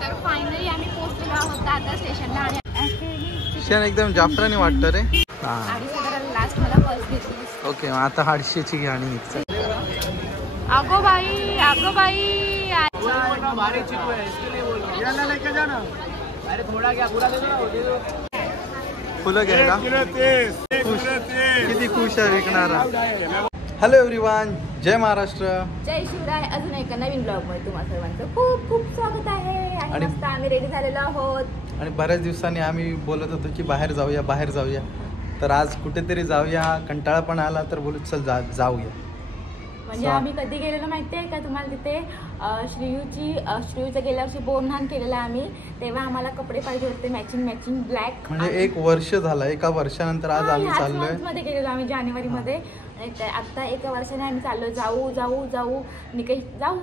तर फायनली आम्ही पोहोचलेलो आहोत दादर स्टेशनला आणि स्टेशन एकदम जाफरानी वाटतं रे. लास्ट मला बस घेतली. ओके, आता 800ची गाडी निघते. अगो बाई अगो बाई फुलं घ्यायला किती खुश आहे विकणारा. हॅलो एव्हरीवन, जय महाराष्ट्र, जय शिवराय. अजून एका नवीन ब्लॉग मध्ये तुम्हा सर्वांचं खूप खूप स्वागत आहे. आणि मस्त आम्ही रेडी झालेलो आहोत आणि बऱ्याच दिवसांनी आम्ही बोलत होतो की बाहेर जाऊया. तर आज कुठेतरी जाऊया. कंटाळा पण आला तर बोलू चल जाऊया. म्हणजे आम्ही कधी गेलेलो माहिती आहे का तुम्हाला? तिथे श्रीयूचं गेल्या वर्षी बोरन्हान केलेलं आम्ही, तेव्हा आम्हाला कपडे पाहिजे होते मॅचिंग ब्लॅक. म्हणजे 1 वर्ष झालं. 1 वर्षानंतर आज आम्ही चाललोय. मध्ये गेलेलो आम्ही जानेवारीमध्ये. आता 1 वर्षाने आम्ही चाललो. जाऊ निकेश जाऊ.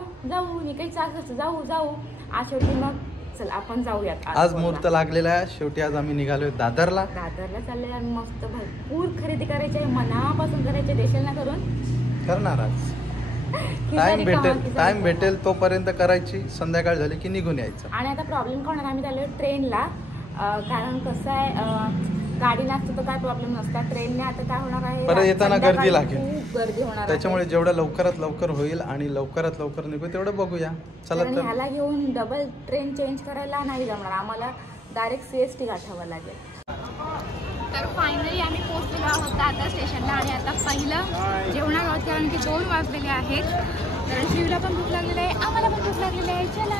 आज शेवटी मग चल आपण जाऊयात. आज मुहूर्त लागलेला आहे. शेवटी आज आम्ही निघालोय दादरला चाललोय. आम्ही मस्त भरपूर खरेदी करायची आहे, मनापासून करायची, देशाल ना करून करणार. आज टाइम भेटेल तोपर्यंत करायची. संध्याकाळ झाली की निघून यायचं. आणि आता प्रॉब्लेम काय होणार? आम्ही चाललोय ट्रेनला. कारण कसं आहे, गाडी नसतं तर काय प्रॉब्लेम नसता. ट्रेनने आता काय होणार आहे, परत येताना गर्दी लागेल. खूप गर्दी होणार. त्याच्यामुळे जेवढं लवकरात लवकर होईल आणि लवकरात लवकर निघू तेवढं बघूया. चला तर ह्याला घेऊन डबल ट्रेन चेंज करायला नाही जमणार. आम्हाला डायरेक्ट CST गाठावं लागेल. तर फायनली आम्ही पोहोचलेलो आहोत दादर स्टेशनला आणि आता पहिलं जेवणार आहोत, कारण की 2 वाजलेले आहेत. तर शिवला पण भूक लागलेली आहे, आम्हाला पण भूक लागलेली आहे. चला.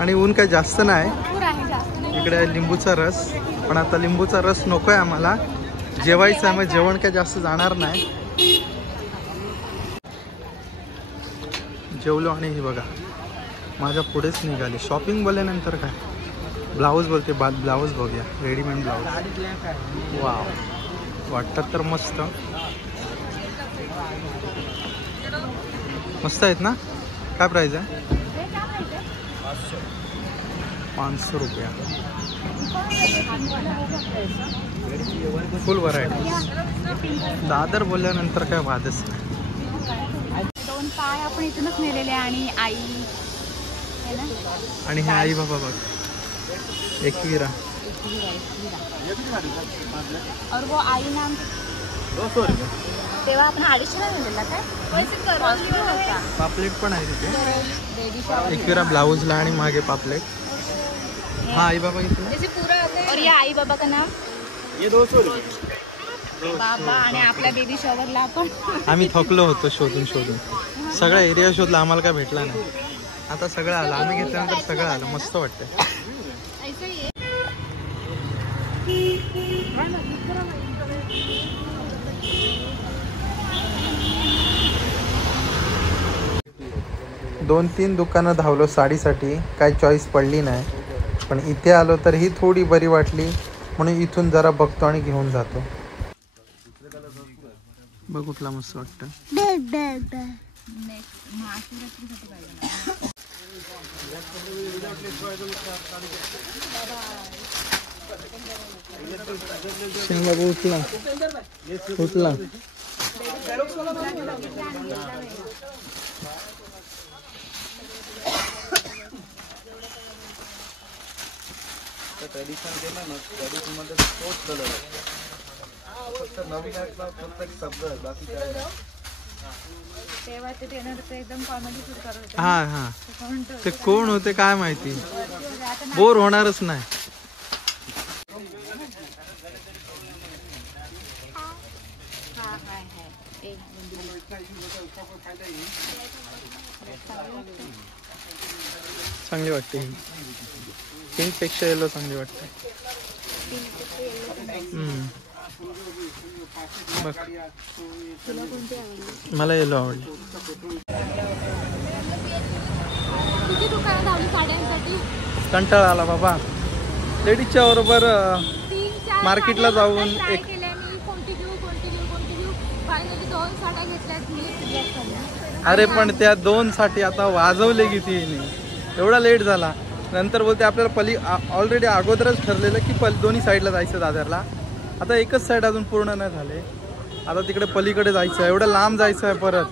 आणि ऊन काही जास्त नाही, भरपूर आहे, जास्त नाही. इकडे लिंबूचा रस. पण आता लिंबूचा रस नकोय आम्हाला, जेवायचं आहे. मग जेवण काय जास्त जाणार नाही. जेवलो आणि हे बघा माझ्या पुढेच निघाली शॉपिंग. बोलल्यानंतर काय ब्लाऊज बोलते, ब्लाऊज बघूया. Readymade blouse. वाव, वाटतात तर मस्त आहेत ना. काय प्राइस आहे? 500 रुपया. फुल व्हरायटी. दादर बोलल्यानंतर काय वादच नाही. 2 पाय आपण इथूनच नेलेले आणि आई है ना. आणि हे आई बाबा बघ, एकविरा. और वो आई नाम तेव्हा आपण 250ला नेलेला काय होता. पापलेट पण आहे तिथे. एकविरा ब्लाऊजला आणि मागे पापलेट. हा आई बाबा किती? और ये आई बाबा का नाम ये 200 रुपये. बाबा. आणि आपल्या बेबी शॉवरला आपण आम्ही थकलो होतो शोधून. सगळा एरिया शोधला, आम्हाला काय भेटला नाही. आता सगळं आलं, आम्ही घेतल्यानंतर सगळं आलं. मस्त वाटतंय. दोन 3 दुकानं धावलो साडीसाठी, काय चॉईस पडली नाही. पण इथे आलो तर ही थोडी बरी वाटली, म्हणून इथून जरा बघतो आणि घेऊन जातो. बघ कुठला मस्त वाटतं. शिंगा उठला. ट्रेडिशन केलं ना, ट्रेडिशन मध्ये तोच कलर आहे. फक्त नवीन ॲपला फक्त एक शब्द आहे, बाकी काय नाही. तेव्हा ते ट्रेनर ते एकदम कॉमेडी शूट करत होते. हा ते कोण होते काय माहिती. बोर होणारच नाही. चांगली वाटते. पिंक पेक्षा येलो चांगली वाटते. बघ, मला येलो आवडली. कंटाळा आला बाबा. लेडीजच्या बरोबर मार्केटला जाऊन एक अरे पण त्या 2 साठी आता वाजवले किती. एवढा लेट झाला. नंतर बोलते आपल्याला ऑलरेडी अगोदरच ठरलेलं की दोन्ही साईडला जायचं दादरला. आता एकच साईड अजून पूर्ण नाही झाले. आता तिकडे पलीकडे जायचं, एवढं लांब जायचं आहे परत.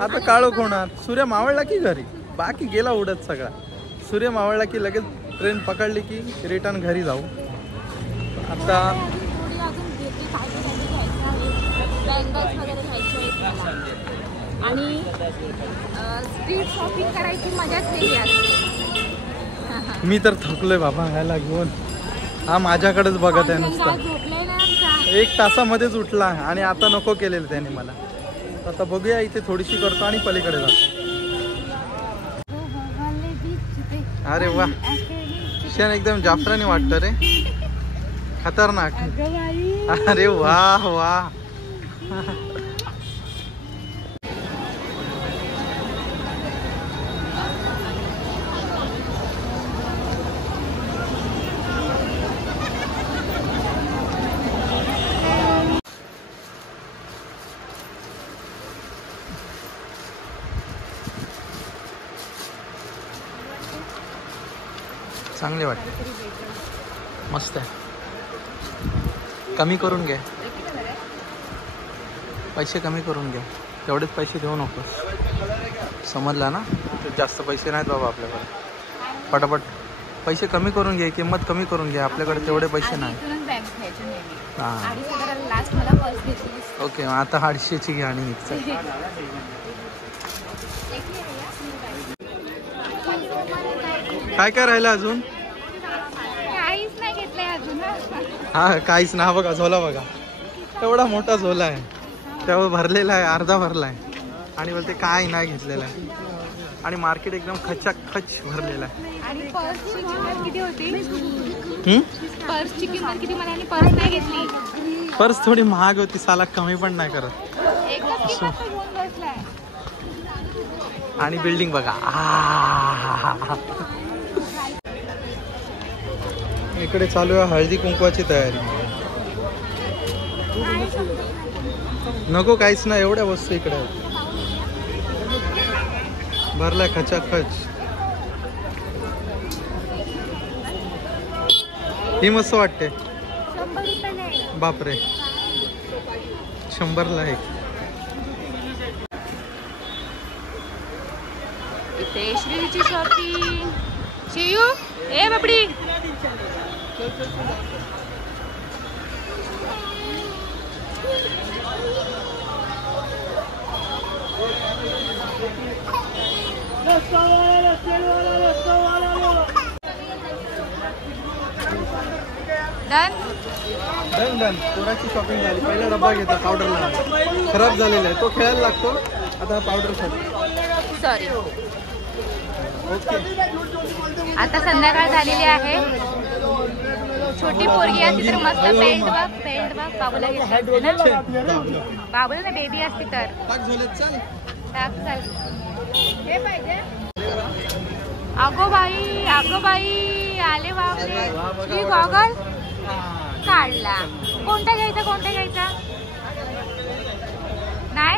आता काळोख होणार. सूर्य मावळला की घरी, बाकी गेला उडत सगळा. सूर्य मावळला की लगेच ट्रेन पकडली की रिटर्न घरी जाऊ. आता थोडी अजून घेतली काहीतरी घ्यायचं आहे, बँगल्स वगैरे घ्यायचे आहेत मला. आणि स्ट्रीट शॉपिंग करायची मजाच वेगळी असते. मी तर थकलोय बाबा ह्याला घेऊन. हा माझ्याकडेच बघत आहे नुसता. झोपलोय ना आमचा. 1 तासामध्येच उठला आणि आता नको केलेलं त्याने मला. आता बघूया इथे थोडीशी करतो आणि पलीकडे जातो. अरे वा, क्षण एकदम जाफरानी वाटतं रे, खतरनाक. अरे वाह वाह. चांगले वाटते, मस्त आहे. कमी करून घे, पैसे कमी करून घे. तेवढेच पैसे देऊ नकोस, समजला ना. जास्त पैसे नाहीत बाबा आपल्याकडे. पटापट पैसे कमी करून घे, किंमत कमी करून घे. आपल्याकडे तेवढे पैसे नाही. हां ओके, आता 250ची घे आणि काय काय राहिलं अजून? काहीच नाही घेतलंय अजून. हा काहीच ना. बघा झोला बघा, एवढा मोठा झोला आहे, तेव्हा भरलेला आहे, अर्धा भरला आहे. आणि बोलते काय नाही घेतलेलं आहे. आणि मार्केट एकदम खचाखच भरलेलं आहे. आणि पर्सची किंमत किती होती? पर्सची किंमत किती? मला आणि पर्स नाही घेतली. पर्स थोडी महाग होती, साला कमी पण नाही करत. एकच किंमत घेऊन बसलाय. आणि बिल्डिंग बघा. इकडे चालू आहे हळदी कुंकवाची तयारी. नको काहीच नाही, एवढ्या वस्तू इकडे आहेत. भरलाय खचाखच. ही मस्त वाटते. 100 रुपये. बापरे, 100ला एक. इथे श्रीची शॉपिंग. शियू ए बापडी. Done done. पोराची शॉपिंग झाली. पहिला डब्बा घेतो पावडरला, खराब झालेला आहे तो, खेळायला लागतो. आता पावडर सॉरी. ओके. आता संध्याकाळ झालेली आहे. छोटी पोरगी असती तर मस्त पेंट बघ बाबूला घेतली ना. बाबूला ना बेबी असती तर टाक. चल हे पाहिजे. अगो बाई आले बापरे. गॉगल काढला. कोणता घ्यायचा नाही.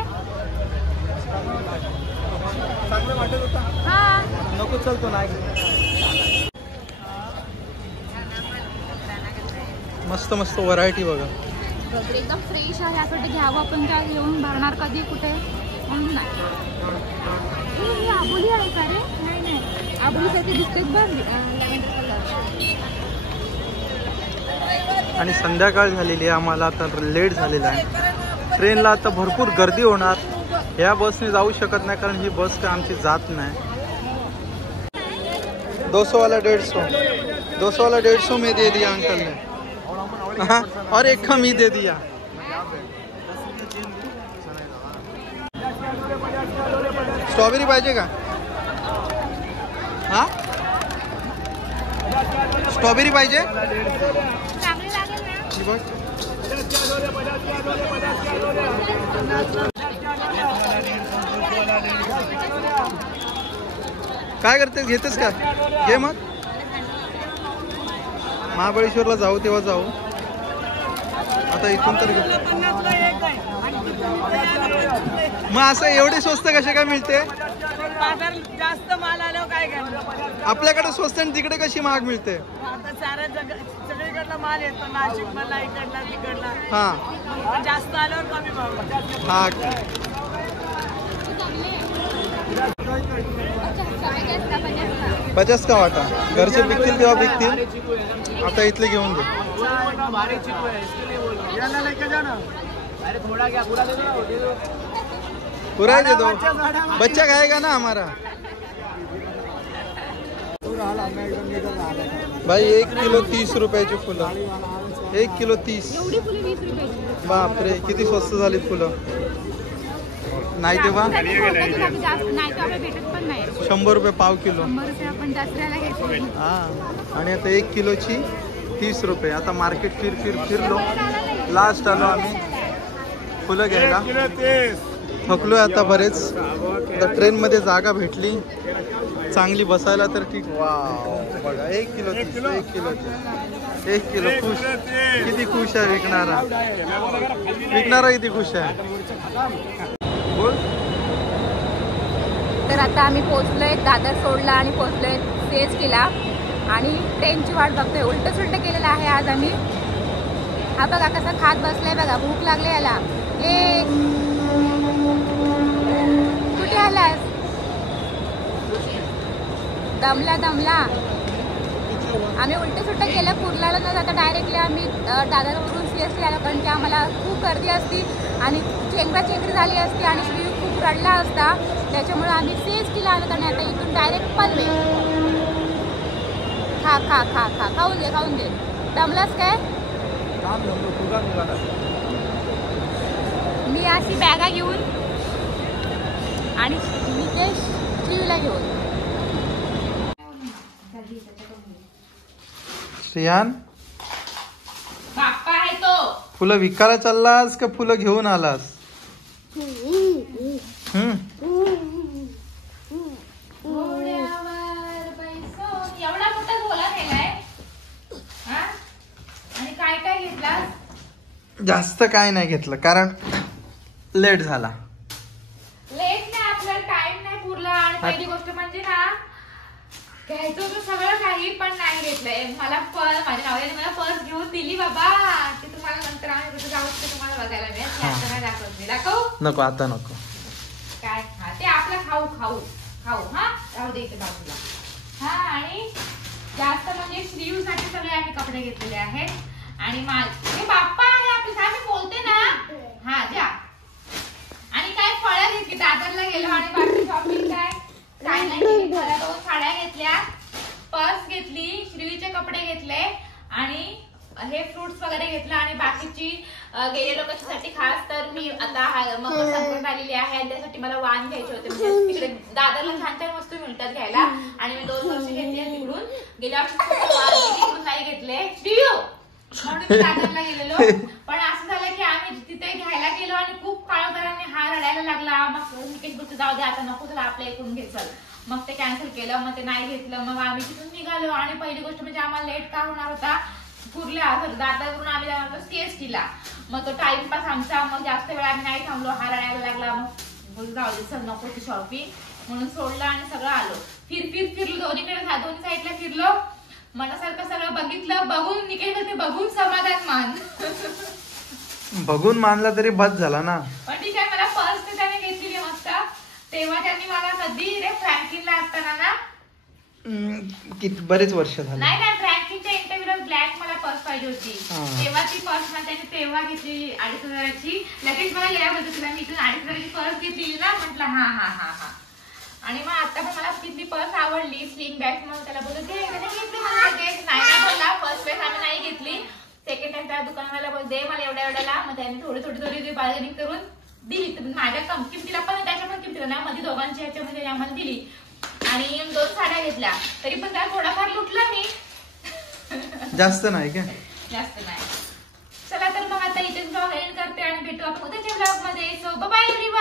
हा नको चलतो नाही. मस्त मस्त व्हरायटी बघा. एकदम फ्रेश आहे. यासाठी घ्यावं पण त्या घेऊन भरणार कधी कुठे म्हणून नाही. आबोली आहे का रे? नाही आबोलीसाठी दिसतेच बघ. Lavender colour. आणि संध्याकाळ झालेली आहे, आम्हाला आता लेट झालेला आहे. ट्रेनला आता भरपूर गर्दी होणार. ह्या बसने जाऊ शकत नाही कारण ही बस काय आमची जात नाही. 200 वाला 150, 200 वाला 150 में दे दिया अंकल ने. हाँ, और एक कम ही दे दिया. स्ट्रॉबेरी पाहिजे का? हा स्ट्रॉबेरी पाहिजे. चांगली लागेल ना. बघ काय करते, घेतेस का? घे मग. महाबळेश्वरला जाऊ तेव्हा जाऊ. आता इथून तर मग असं एवढे स्वस्त कसे काय मिळते? जास्त माल आल्यावर काय करणार? आपल्याकडे स्वस्त आणि तिकडे कशी महाग मिळते? आता सारा सगळीकडला माल येतो, नाशिक मधला, इकडला तिकडला. हा जास्त आल्यावर कमी भाव. हा अच्छा, 50 का वाटा. घरचे बिकतील तेव्हा बिकतील. आता इथले घेऊन दे. पूरा दे दो. बच्चा खाएगा ना हमारा. भाई 1 किलो 30 रुपयाची फुलं. 1 किलो 30. एवढी फुले 20 रुपयाची. बापरे किती स्वस्त झाली फुलं. नाही तेव्हा जास्त नाही तर आपल्याला भेटत पण नाही. 100 रुपये पाव किलो. 100 रुपये आपण दसऱ्याला घेतो. हा आणि आता 1 किलोची 30 रुपये. आता मार्केट फिरलो. लास्ट आलो आम्ही फुलं घ्यायला. थकलोय आता बरेच. आता ट्रेनमध्ये जागा भेटली चांगली बसायला तर ठीक. वाव बघा 1 किलो 30. 1 kilo 1 kilo. खुश किती खुश आहे विकणारा. किती खुश आहे. बोल. तर आता आम्ही पोहोचलोय. दादर सोडला आणि पोहोचलोय CSTला आणि ट्रेनची वाट बघतोय. उलट सुलट केलेलं आहे आज आम्ही. हा बघा कसा खात बसलाय बघा. भूक लागले याला. ए कुठे आलास. दमला. आम्ही उलट सुलट केलं. कुर्लाला न जाता डायरेक्टली आम्ही दादरवरून CST आलो कारण की आम्हाला खूप गर्दी असती आणि चेंगरी झाली असती आणि श्री खूप रडला असता. त्याच्यामुळे आम्ही CSTला आलो आणि आता इथून डायरेक्ट पनवेल. खाऊन दे. दमलास काय. मी अशी बॅगा घेऊन आणि नितेश श्रीला घेऊन. श्रेयान बाप्पा आहे तो. फुलं विकायला चाललास का फुलं घेऊन आलास. एवढा मोठा झोला केलाय आणि काय घेतलास. जास्त काय नाही घेतलं कारण लेट झाला. लेट नाही आपल्याला टाइम नाही पुरला आणि पहिली गोष्ट म्हणजे ना घ्यायचं होतं सगळं काही पण नाही घेतलंय. मला माझ्या नवऱ्याने मला पर्स घेऊन दिली बाबा. ते तुम्हाला नंतर आम्ही कुठे जाऊ ते तुम्हाला बघायला मिळेल. दाखव नको आता नको काय. हा ते आपलं खाऊ. हा राहू दे इथे बाजूला. हा आणि जास्त म्हणजे श्रीयूसाठी सगळे आम्ही कपडे घेतलेले आहेत आणि हे बाप्पा आहे आपलं काय मी बोलते ना. हा जा. आणि काय फळं घेतली. दादरला गेलो आणि बाकी शॉपिंग काय नाही केली. 2 साड्या घेतल्या. पर्स घेतली. श्रीचे कपडे घेतले आणि हे फ्रुट्स वगैरे घेतलं आणि बाकीची गेल्या लोकांसाठी खास तर मी आता मकर संक्रांत आलेली आहे आणि त्यासाठी मला वाण घ्यायचे होते. म्हणजे तिकडे दादरला छान वस्तू मिळतात घ्यायला आणि मी 2 वर्ष घेतली तिकडून. गेल्या वर्षी तिकडून नाही घेतले म्हणून मी दादरला गेलेलो. पण असं झालं की आम्ही तिथे घ्यायला गेलो आणि खूप काळोखराने हा रडायला लागला. मग निकेश गोष्ट जाऊ दे आता नको तुला आपल्या इकडून घे चल. मग ते कॅन्सल केलं. मग ते नाही घेतलं. मग आम्ही तिथून निघालो आणि पहिली गोष्ट म्हणजे आम्हाला लेट का होणार होता. दादरवरून आम्ही जाणार होतो CSTला. मग तो टाइमपास आमचा. मग जास्त वेळ आम्ही नाही थांबलो. हा रडायला लागला. मग जाऊ दे चल नको ती शॉपिंग म्हणून सोडलं आणि सगळं आलो. फिरलो दोन्ही साईडला फिरलो. मनासारखं सगळं बघितलं. बघून निकेल बघून समाधान मान. बघून मानला तरी बस झाला ना. पण ठीक आहे. मला पर्स त्याने घेतलेली मस्त. तेव्हा त्यांनी मला कधी रे फ्रँकलिनला असताना ना बरेच वर्ष झाले. नाही फ्रँकलिनच्या इंटरव्ह्यूला ब्लॅक मला पर्स पाहिजे होती. तेव्हा ती पर्स मला त्यांनी तेव्हा घेतली 2,500ची. लगेच मला गेल्या बोलतो तुला मी इथून 2,500ची पर्स घेतली ना. म्हटलं हा. आणि मग आता पण मला तिथली पर्स आवडली. स्लिंग बॅग म्हणून त्याला बोलत घेतली. नाही बोलला. फर्स्ट वेळेस आम्ही नाही घेतली. सेकंड टाइम त्या दुकानवाला बोल दे मला एवढ्याला. मग त्यांनी थोडी बार्गेनिंग करून दिली. माझ्या किमतीला पण त्याच्या पण किमतीला ना मध्ये दोघांच्या ह्याच्यामध्ये आम्हाला दिली. आणि 2 साड्या घेतल्या तरी पण त्याला थोडाफार लुटला मी. जास्त नाही का. जास्त नाही. चला तर मग आता इथेच ब्लॉग एंड करते आणि भेटू आपण उद्याच्या ब्लॉग मध्ये. So bye bye everyone.